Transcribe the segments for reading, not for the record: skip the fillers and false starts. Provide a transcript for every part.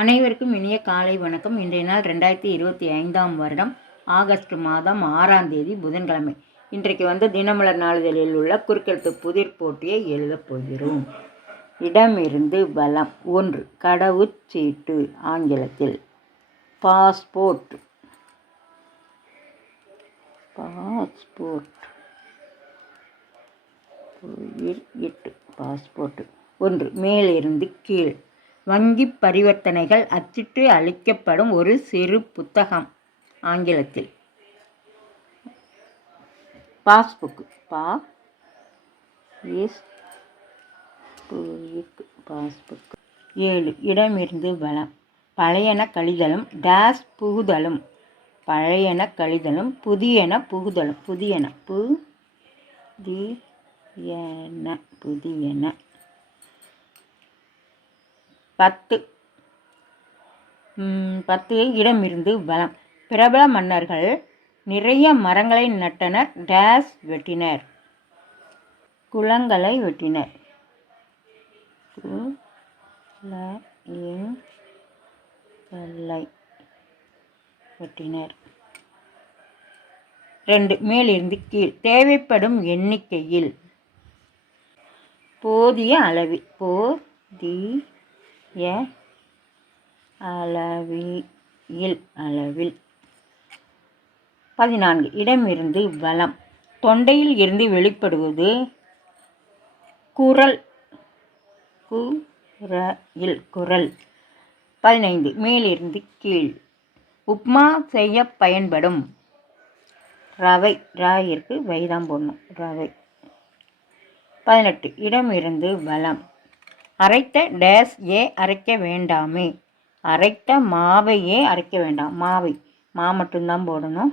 அனைவருக்கும் இனிய காலை வணக்கம். இன்றைய நாள் 2025ஆம் வருடம் ஆகஸ்ட் மாதம் 6ஆம் தேதி புதன்கிழமை. இன்றைக்கு தினமலர் நாளிதழில் உள்ள குறுக்கெழுத்து புதிர் போட்டியை எழுதப் போகிறோம். இடமிருந்து வலம். 1. கடவுச்சீட்டு. ஆங்கிலத்தில் பாஸ்போர்ட். பாஸ்போர்ட். 1. மேலிருந்து கீழ். வங்கி பரிவர்த்தனைகள் அச்சிட்டு அளிக்கப்படும் ஒரு சிறு புத்தகம். ஆங்கிலத்தில் பாஸ்புக். பாஸ்புக். 7. இடமிருந்து வலம். பழையன கழிதலும் டேஸ் புகுதலும். பழையன கழிதலும் புதியன புகுதலும். புதியன. 10. இடமிருந்து வலம். பிரபல மன்னர்கள் நிறைய மரங்களை நட்டனர் டேஸ் வெட்டினர். குளங்களை வெட்டினர். 2. மேலிருந்து கீழ். தேவைப்படும் எண்ணிக்கையில். போதிய அளவில். அளவில். 14. இடமிருந்து வலம். தொண்டையில் இருந்து வெளிப்படுவது குரல். குரல். 15. மேலிருந்து கீழ். உப்மா செய்ய பயன்படும் ரவை. ராயிற்கு வைதான் போடணும். ரவை. 18. இடமிருந்து வலம். அரைத்த டேஸ் அரைக்க வேண்டாமே. அரைத்த மாவையே அரைக்க வேண்டாம். மா மட்டும்தான் போடணும்.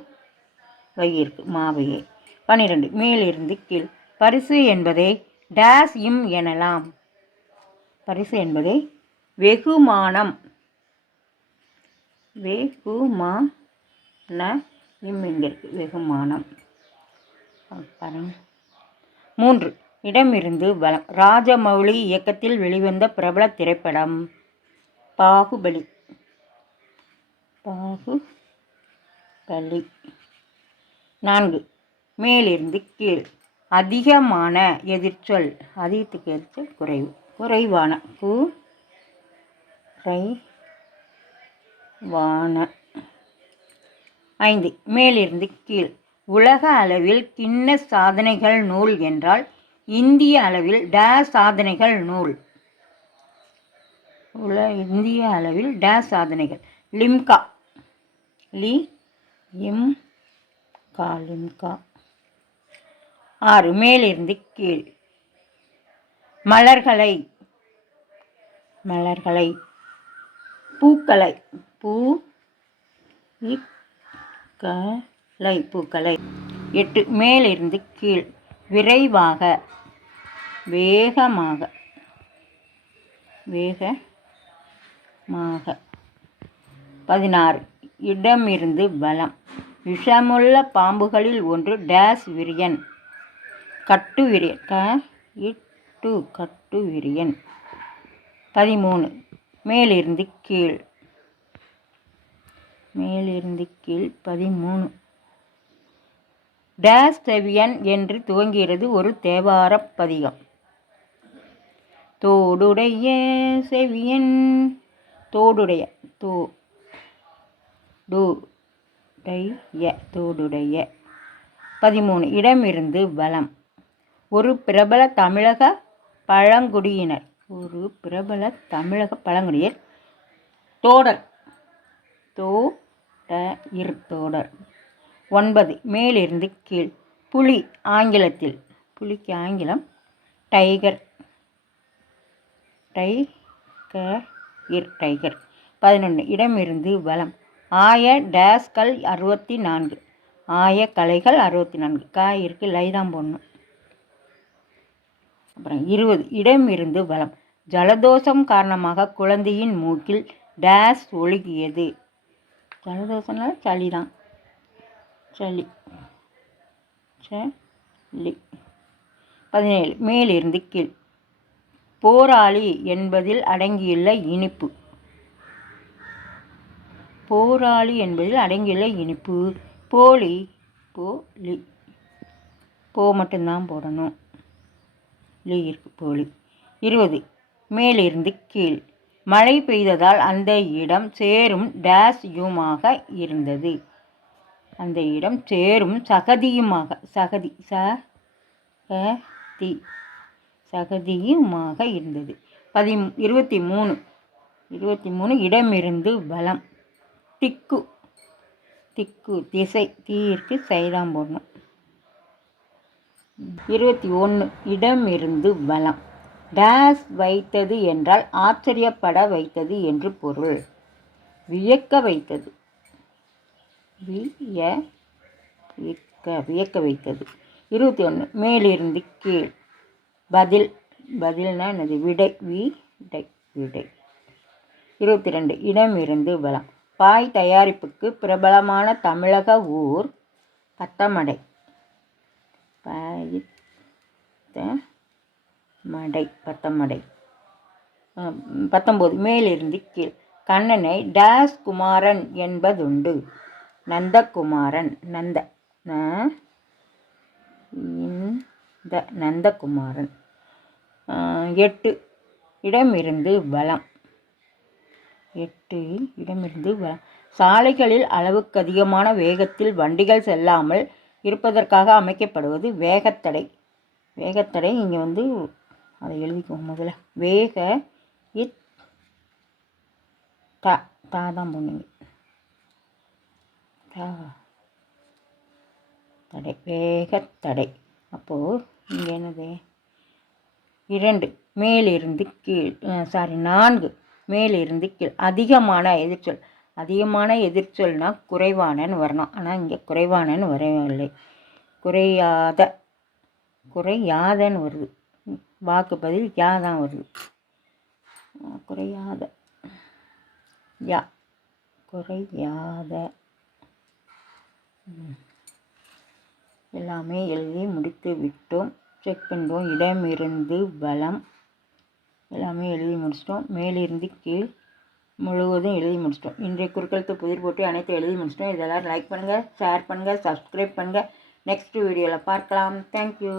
வையிற்கு மாவையே. 12. மேலிருந்து கீழ். பரிசு என்பதை டேஸ் எனலாம். பரிசு என்பதை வெகுமானம். வெகுமானம். 3. இடமிருந்து வலம். ராஜமௌலி இயக்கத்தில் வெளிவந்த பிரபல திரைப்படம் பாகுபலி. 4. மேலிருந்து கீழ். அதிகமான எதிர்ச்சொல். அதிகத்துக்கு எதிர்ச்சொல் குறைவு. குறைவான. குறைவான. 5. மேலிருந்து கீழ். உலக அளவில் கின்ன சாதனைகள் நூல் என்றால் இந்திய அளவில் டேஸ் சாதனைகள் நூல். இந்திய அளவில் டேஸ் சாதனைகள். லிம்கா. 6. மேலிருந்து கீழ். மலர்களை. பூக்களை. பூக்களை. 8. மேலிருந்து கீழ். விரைவாக. வேகமாக. 16. இடமிருந்து வலம். விஷமுள்ள பாம்புகளில் ஒன்று டேஸ் விரியன். கட்டுவிரியன். கட்டுவிரியன். 13. மேலிருந்து கீழ். 13. டேஸ் செவியன் என்று துவங்குகிறது ஒரு தேவார பதிகம். தோடுடைய செவியன். தோடுடைய. தோடுடைய. 13. இடமிருந்து வலம். ஒரு பிரபல தமிழக பழங்குடியினர். தோடர். தோடர். 9. மேலிருந்து கீழ். புலி. ஆங்கிலத்தில். புலிக்கு ஆங்கிலம் டைகர். 11. இடமிருந்து வலம். ஆய டேஸ்கள் 64. ஆய கலைகள் 64. காயிற்கு லைதான் போடணும். அப்புறம் 20. இடமிருந்து வலம். ஜலதோஷம் காரணமாக குழந்தையின் மூக்கில் டேஸ் ஒழுகியது. ஜலதோஷம்னா சளிதான். சளி. 17. மேலிருந்து கீழ். போராளி என்பதில் அடங்கியுள்ள இனிப்பு. போராளி என்பதில் அடங்கியுள்ள இனிப்பு. போலி, போலி, போ மட்டும்தான் போடணும். லி இருக்கு, போலி. 20. மேலிருந்து கீழ். மழை பெய்ததால் அந்த இடம் சேரும் டேஸ் யுமாக இருந்தது. அந்த இடம் சேரும் சகதியுமாக, சகதி, சகதி, சகதியுமாக இருந்தது. 23. இடமிருந்து வலம். திக்கு, திக்கு, திசை, தீர்க்கு சைதான் போடணும். 21. இடமிருந்து வலம். டேஸ் வைத்தது என்றால் ஆச்சரியப்பட வைத்தது என்று பொருள். வியக்க வைத்தது, வியக்க வைத்தது. 21. மேலிருந்து கீழ். பதில், பதில்னா என்னது? விடை, விடை, விடை. 22. இடமிருந்து வலம். பாய் தயாரிப்புக்கு பிரபலமான தமிழக ஊர் பத்தமடை. மடை, பத்தமடை. 19. மேலிருந்து கீழ். கண்ணனை டேஸ் குமாரன் என்பதுண்டு. நந்தகுமாரன், நந்தகுமாரன். 8. இடமிருந்து வலம். 8. இடமிருந்து வலம். சாலைகளில் அளவுக்கு அதிகமான வேகத்தில் வண்டிகள் செல்லாமல் இருப்பதற்காக அமைக்கப்படுவது வேகத்தடை. வேகத்தடை இங்கே வந்து அதை எழுதிக்குவோம் முதல்ல. வேக தான் போனீங்க. தடை, வேகத்தடை. அப்போது இங்கே என்னது? 2. மேலிருந்து கீழ். 4. மேலிருந்து கீழ். அதிகமான எதிர்ச்சொல். அதிகமான எதிர்ச்சொல்னா குறைவானன்னு வரணும். ஆனால் இங்கே குறைவானன்னு வரவில்லை. குறையாத, குறையாதன்னு வருது. வாக்கு பதில் யா தான் வருது. குறையாத, யா, குறையாத. எல்லாமே எழுதி முடித்து விட்டோம். செக் பண்ணுறோம். இடமிருந்து வலம் எல்லாமே எழுதி முடிச்சிட்டோம். மேலிருந்து கீழ் முழுவதும் எழுதி முடிச்சிட்டோம். இன்றைய குறுக்கெழுத்து புதிர் போட்டு அனைத்து எழுதி முடிச்சிட்டோம். இதெல்லாம் லைக் பண்ணுங்கள், ஷேர் பண்ணுங்கள், சப்ஸ்கிரைப் பண்ணுங்கள். நெக்ஸ்ட் வீடியோவில் பார்க்கலாம். தேங்க்யூ.